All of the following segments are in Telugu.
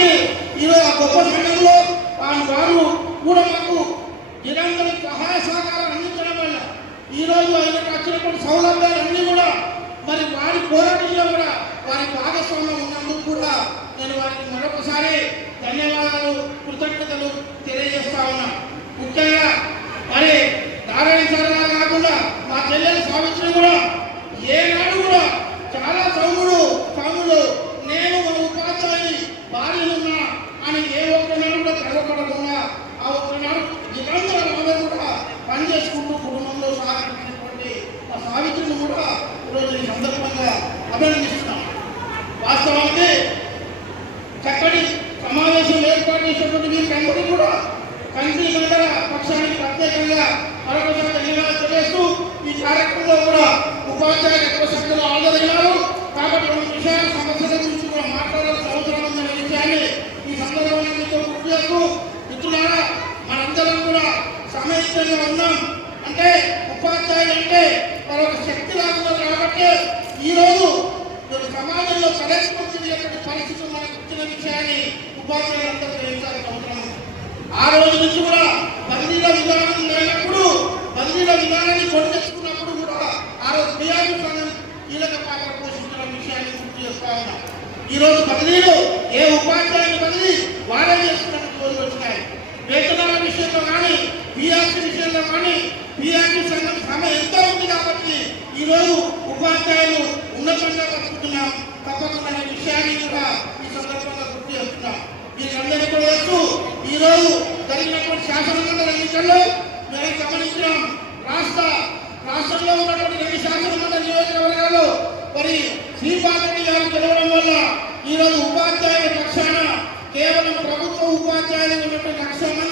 అలాగే ఈరోజు ఆ గొప్ప సంఘంలో వారి వారు కూడా మాకు నిరంతరం సహాయ సహకారాలు అందించడం వల్ల ఈరోజు ఆయనకు వచ్చినటువంటి సౌలభ్యాలన్నీ కూడా మరి వారి పోరాటంలో కూడా వారి భాగస్వామ్యం ఉన్నందుకు కూడా నేను వారికి మరొకసారి ధన్యవాదాలు కృతజ్ఞత తర్వాత శక్తి రాకుండా కాబట్టి ఈరోజు రోజు సమాజంలో ప్రవేశించేటువంటి పరిస్థితులు మనకు వచ్చిన విషయాన్ని ఉపాధ్యాయులంతా గ్రహించాల్సిన అవసరం ఆ రోజు నుంచి కూడా బందీల విధానం లేనప్పుడు బందీల విధానాన్ని కొట్టెచ్చుకున్నప్పుడు కూడా ఆ రోజు బిఆర్పీ సంఘం కీలక పాత్ర పోషించిన విషయాన్ని గుర్తు చేస్తా ఉన్నాం. ఈ రోజు బదిలీలు ఏ ఉపాధ్యాయుని బదిలీ వాడే చేస్తున్నట్టు రోజులు వచ్చినాయి వేతనాల విషయంలో కానీ పిఆర్టీ విషయంలో కానీ పిఆర్టీ సంఘం శ్రమ ఎంతో ఉంది కాబట్టి ఈ రోజు ఉపాధ్యాయులు ఉన్నతంగా బతుకుతున్నాం తప్పకుండా విషయాన్ని కూడా ఈ సందర్భంగా గుర్తు చేస్తున్నాం. మీరందరికీ కూడా ఈరోజు ఈ జరిగినటువంటి శాసనమండలి ఎన్నికల్లో మేము గమనించినాం. రాష్ట్ర రాష్ట్రంలో ఉన్నటువంటి రెండు శాసనమండలి నియోజకవర్గాల్లో మరి శ్రీపాదరెడ్డి గారు గెలవడం వల్ల ఈ రోజు ఉపాధ్యాయుల పక్షాన కేవలం ప్రభుత్వ ఉపాధ్యాయులు ఉన్నటువంటి లక్ష మంది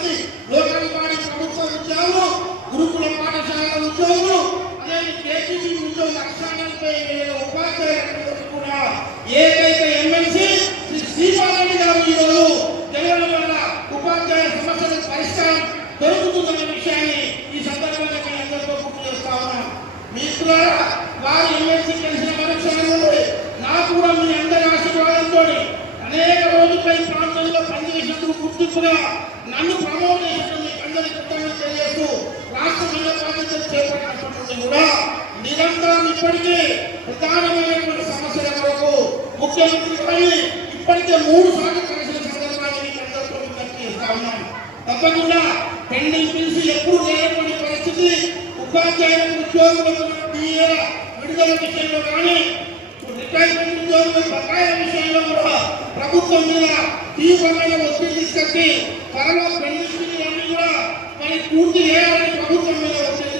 ఉద్యోగులు అదే కేజీబీ ఉద్యోగులు లక్ష నలభై కూడా? ఏకైక ఎమ్మెల్సీ శ్రీ శ్రీపాదరెడ్డి గారు ఈరోజు జరగడం వల్ల ఉపాధ్యాయ సమస్యలకు పరిష్కారం దొరుకుతుందనే విషయాన్ని ఈ సందర్భంగా మీ అందరితో గుర్తు చేస్తా ఉన్నాను. మిత్రులారా వారు ఎమ్మెల్సీ కలిసిన మరుక్షణం నుండి నాకు కూడా మీ అందరి ఆశీర్వాదంతో అనేక రోజులపై ప్రాంతంలో పనిచేసినందుకు గుర్తింపుగా నన్ను ప్రమోట్ చేసిన మీకు అందరి కృతజ్ఞతలు రాష్ట్ర మండల బాధ్యతలు కూడా నిరంతరం ఇప్పటికే ప్రధానమైనటువంటి సమస్యల కొరకు ముఖ్యమంత్రి ఇప్పటికే మూడు సార్లు కలిసిన సందర్భాన్ని మీకు అందరితో విజ్ఞప్తి చేస్తా తప్పకుండా పెండింగ్ పిలిచి ఎప్పుడు లేనటువంటి పరిస్థితి ఉపాధ్యాయులకు ఉద్యోగులకు విడుదల విషయంలో కానీ రిటైర్మెంట్ ఉద్యోగుల బకాయిల విషయంలో కూడా ప్రభుత్వం మీద తీవ్రమైన ఒత్తిడి తీసుకొచ్చి త్వరలో పెండింగ్ పూర్తి చేయాలని ప్రభుత్వం మీద ఒత్తిడి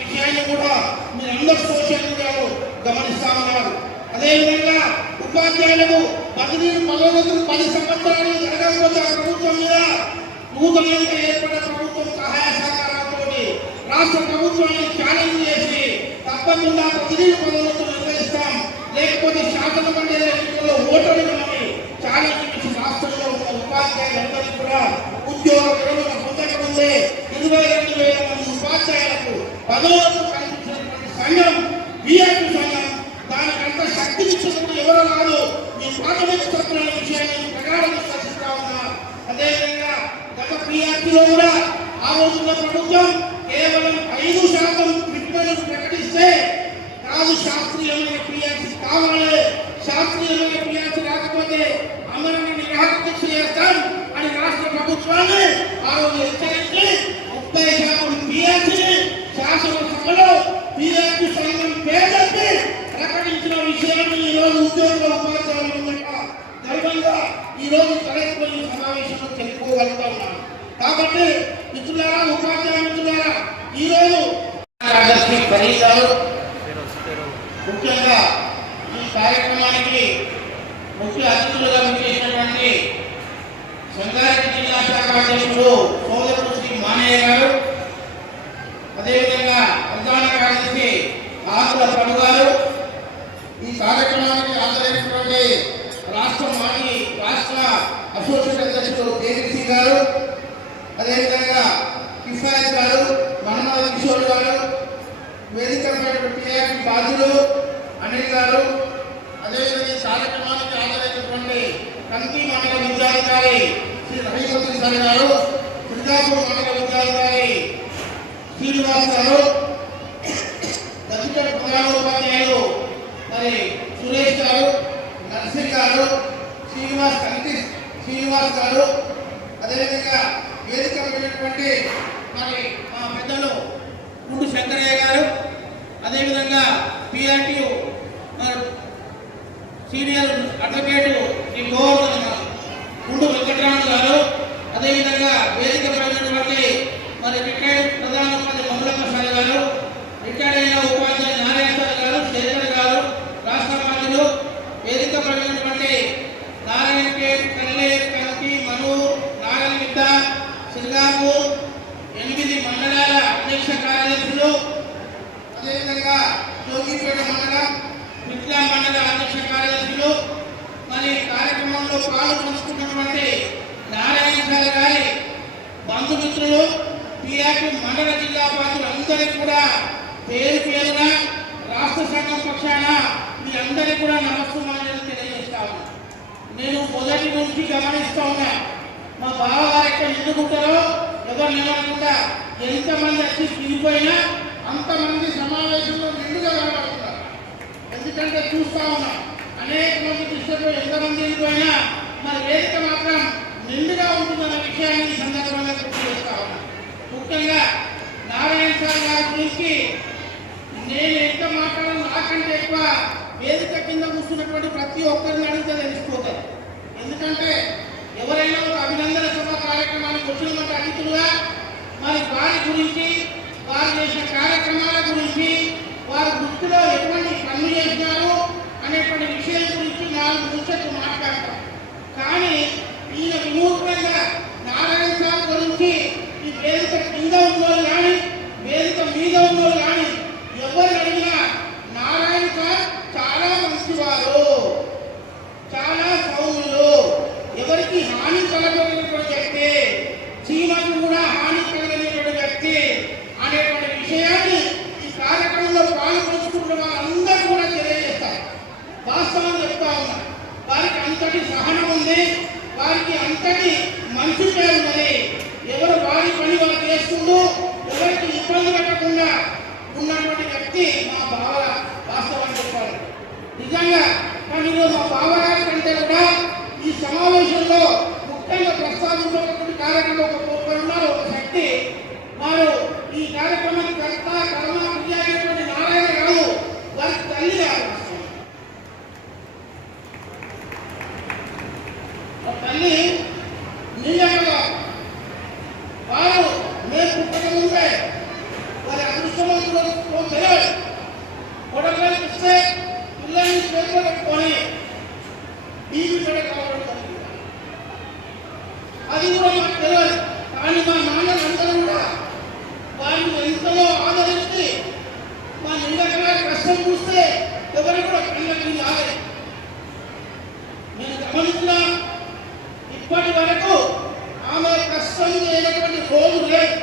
విషయాన్ని కూడా మీరందరూ సోషల్ మీడియాలో గమనిస్తా ఉన్నారు. అదేవిధంగా ఉపాధ్యాయులకు బదిలీలు పదోన్నతులు పది సంవత్సరాలు జరగకపోతే ఆ ప్రభుత్వం మీద నూతనంగా ఏర్పడిన ప్రభుత్వం సహాయ సహకారాలతో రాష్ట్ర ప్రభుత్వాన్ని ఛాలెంజ్ చేసి తప్పకుండా బదిలీలు పదోన్నతులు నిర్వహిస్తాం. లేకపోతే శాసన మండలి ఎన్నికల్లో ఓటమిని ఛాలెంజ్ చేసి రాష్ట్రంలో ఉన్న ఉపాధ్యాయులందరికీ కూడా ఉద్యోగ విరమణ పొందకముందే ఇరవై రెండు వేల మంది ఉపాధ్యాయులకు పదోన్నతులు కల్పించినటువంటి సంఘం బీఆర్పీ సంఘం దానికంత శక్తినిచ్చినప్పుడు ఎవరు కాదు మీ ప్రాథమిక తప్పుల విషయాన్ని ప్రకారం చర్చిస్తా ఉన్నా అదేవిధంగా గత పీఆర్టీలో కూడా ఆ రోజున ప్రభుత్వం కేవలం ఐదు శాతం ఫిట్మెంట్ ప్రకటిస్తే కాదు శాస్త్రీయమైన పీఆర్సీ కావాలి. శాస్త్రీయమైన పీఆర్సీ రాకపోతే అమరణ నిరాకరణ చేస్తాం అని రాష్ట్ర ప్రభుత్వాన్ని ఆ హెచ్చరించి ముప్పై శాతం పీఆర్సీని శాసనసభలో పీఆర్సీ సంఘం పేదకి ప్రకటించిన విషయాన్ని ఈ రోజు ఉద్యోగుల ఉపాధ్యాయులు గర్వంగా ఈ రోజు కలెక్టర్ సమావేశంలో తెలుపుకోగలుగుతా ఉన్నాను కాబట్టి మిత్రులారా ఉపాధ్యాయ మిత్రులారా ఈ రోజు ముఖ్యంగా ఈ కార్యక్రమానికి ముఖ్య అతిథులుగా విచ్చేసినటువంటి సంగారెడ్డి జిల్లా శాఖ అధ్యక్షుడు సోదరుడు శ్రీ మానయ్య గారు అదేవిధంగా ప్రధాన కార్యదర్శి ఆకుల పడు గారు. ఈ కార్యక్రమానికి హాజరైనటువంటి రాష్ట్ర మాజీ రాష్ట్ర అసోసియేట్ అధ్యక్షుడు కేవీసీ గారు అదేవిధంగా కిఫాయత్ గారు మన్మోహన్ కిషోర్ గారు వేదిక టీఆర్పీ బాధ్యులు అనిల్ గారు అదేవిధంగా ఈ కార్యక్రమానికి హాజరైనటువంటి కంకి మండల విద్యాధికారి శ్రీ రవిమూర్తి సార్ గారు దుర్గాపూర్ మండల విద్యాధికారి శ్రీనివాస్ గారు తదితర ప్రధానోపాధ్యాయులు మరి సురేష్ గారు నర్సింగ్ గారు శ్రీనివాస్ కంటి శ్రీనివాస్ గారు అదేవిధంగా వేదిక ఉన్నటువంటి మరి మా పెద్దలు గుండు శంకరయ్య గారు అదేవిధంగా PRT senior advocate Shri Govardhan Gundu Venkataraman garu అదేవిధంగా వేదిక పడినటువంటి మరి రిటైర్డ్ ప్రధానమంత్రి మహిళా సాయి గారు రిటైర్డ్ అయిన ఉపాధ్యాయ నారాయణ గారు శేఖర్ గారు రాష్ట్ర మంత్రులు వేదిక పడినటువంటి నారాయణ ఖేడ్ కనకి కంకి మను నాగల్మిద్ద సింగాపూర్ ఎనిమిది మండలాల అధ్యక్ష కార్యదర్శులు అదేవిధంగా జోగిపేట మండలం మిట్లా మండల అధ్యక్ష కార్యదర్శులు మరి కార్యక్రమంలో పాలు నారాయణ గారి బంధుమిత్రులు పిఆర్టీ మండల జిల్లా పార్టీలు అందరికీ కూడా పేరు పేరున రాష్ట్ర సంఘం పక్షాన మీ అందరికీ కూడా నమస్కారాలు తెలియజేస్తా నేను మొదటి నుంచి గమనిస్తా ఉన్నా మా బావగారు ఎక్కడ ఎన్నుకుంటారో ఎవరు నిలవకుండా ఎంతమంది వచ్చి తిరిగిపోయినా అంతమంది సమావేశంలో నిండుగా కనబడుతున్నారు ఎందుకంటే చూస్తా ఉన్నా అనేక మంది దృష్టిలో ఎంతమంది వెళ్ళిపోయినా మరి వేదిక మాత్రం నిండుగా ఉంటుందన్న విషయాన్ని ఈ సందర్భంగా గుర్తు చేస్తా ఉన్నా. ముఖ్యంగా నారాయణ స్వామి గారి గురించి నేను ఎంత మాట్లాడను నాకంటే ఎక్కువ వేదిక కింద కూర్చున్నటువంటి ప్రతి ఒక్కరిని అడిగితే తెలిసిపోతారు. ఎందుకంటే ఎవరైనా ఒక అభినందన సభ కార్యక్రమానికి వచ్చినటువంటి అతిథులుగా మరి వారి గురించి వారు చేసిన కార్యక్రమాల గురించి వారి వృత్తిలో ఎటువంటి పనులు చేసినారు అనేటువంటి విషయం గురించి నాలుగు ముచ్చట్లు మాట్లాడతాం. కానీ ఈయన వినూత్నంగా నారాయణ సార్ గురించి ఈ వేదిక కింద ఉన్నోళ్ళు కానీ వేదిక మీద ఉన్నోళ్ళు కానీ ఎవరు అడిగినా నారాయణ సార్ చాలా మంచివారు చాలా సౌమ్యులు ఎవరికి హాని కలగలేనటువంటి వ్యక్తి చీమకు కూడా హాని కలగలేనటువంటి వ్యక్తి అనేటువంటి విషయాన్ని ఈ కార్యక్రమంలో పాల్గొంచుకున్న వాళ్ళందరూ కూడా తెలియజేస్తారు వాస్తవం చెప్తా ఉన్నా వారికి అంతటి సహనం ఉంది వారికి అంతటి మంచి పేరు ఉన్నది ఎవరు వారి పని వారు చేస్తుందో ఎవరికి ఇబ్బంది పెట్టకుండా ఉన్నటువంటి వ్యక్తి మా బావ వాస్తవాన్ని చెప్పారు నిజంగా కానీ మా బావగారి కంటే కూడా ఈ సమావేశంలో ముఖ్యంగా ప్రస్తావించినటువంటి కార్యక్రమం ఒక ఒకరు ఉన్నారు ఒక శక్తి. వారు ఈ కార్యక్రమానికి కర్త కర్మ క్రియ నారాయణ గారు వారి తల్లి గారు వాస్తవం. ఆ తల్లి నీలమ్మ గారు వారు మేము పుట్టక ముందే వారి అదృష్టవంతులు తెలియదు కొడకలకు ఇస్తే పిల్లల్ని చేతిలో పెట్టుకొని బీబీ కడ కావడం జరిగింది అది కూడా మాకు తెలియదు కానీ మా నాన్నలందరూ కూడా వారిని ఎంతలో ఆదరించి మా నిలకడ కష్టం చూస్తే ఎవరు కూడా కళ్ళకి రాలేదు నేను గమనించిన ఇప్పటి వరకు ఆమె కష్టం లేనటువంటి రోజు లేదు.